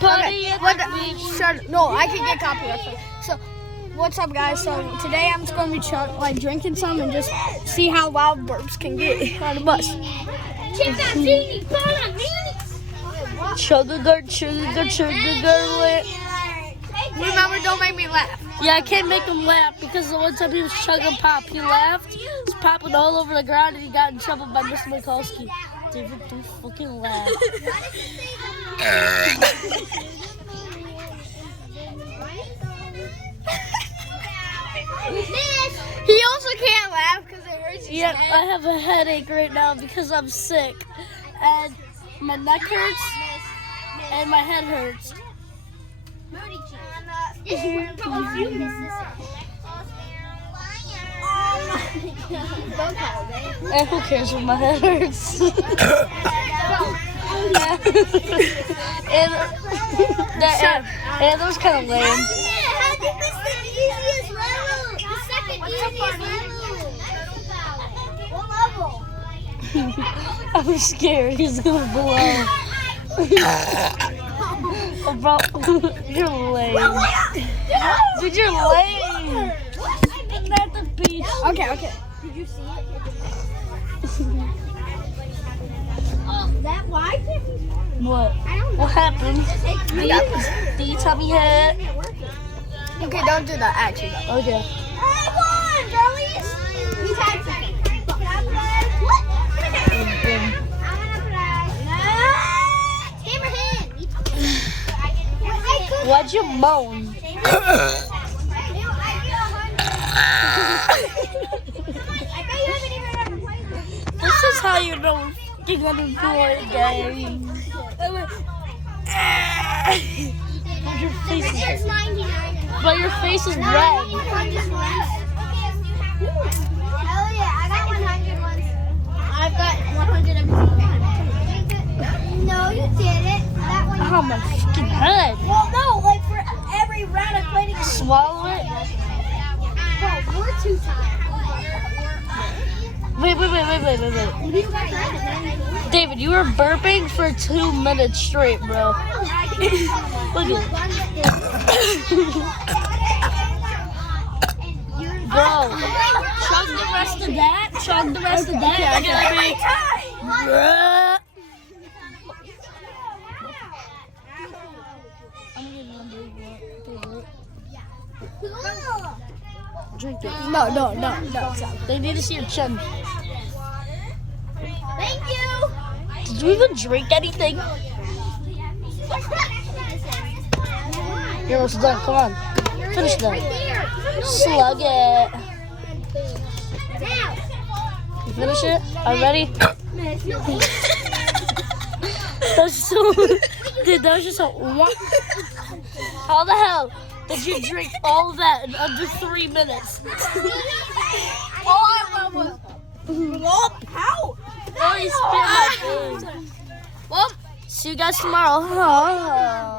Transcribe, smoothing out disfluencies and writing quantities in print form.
No, I can get copyright for it. So, what's up, guys? So today I'm just gonna be drinking some and just see how loud burps can get on the bus. Sugar good. Remember, don't make me laugh. Yeah, I can't make him laugh because the one time he was chugging pop, he laughed. He was popping all over the ground and he got in trouble by Mr. Mikulski. David, don't fucking laugh. He also can't laugh because it hurts his head. I have a headache right now because I'm sick. And my neck hurts and my head hurts. And who cares when my head hurts? and that was kind of lame. How did you miss the easiest level? The second easiest level. What level? I'm scared he's gonna blow. Oh, bro, you're lame. Dude, you're lame. I'm at the beach. Okay. Did you see it? Oh, that why can't we? What? I don't know. What happened? Do you tell me hit? Okay, don't do that. Actually, though. Okay. Come on, girlies. You tried second. Can I play? What? I'm gonna play. Hammerhead. Why'd you moan? This is how you know fucking unemployed, gang. But your face is red. Hell yeah, I got 100 once. I've got 100 every single time. No, you didn't. That one. Oh, my fucking head. Well, no, like for every round I played against. Swallow it. Well, we're 2 times. Wait. You got that. David, you were burping for 2 minutes straight, bro. Look at Bro, chug the rest of that. Drink it. No. They need to see your chin. Thank you. Did you even drink anything? You're almost done. Come on. Finish that. Slug it. You finish it? Are you ready? That's so... Dude, that was just so... How the hell did you drink all of that in under 3 minutes? All I want was lump out. Oh, you spit my food. Well, see you guys tomorrow.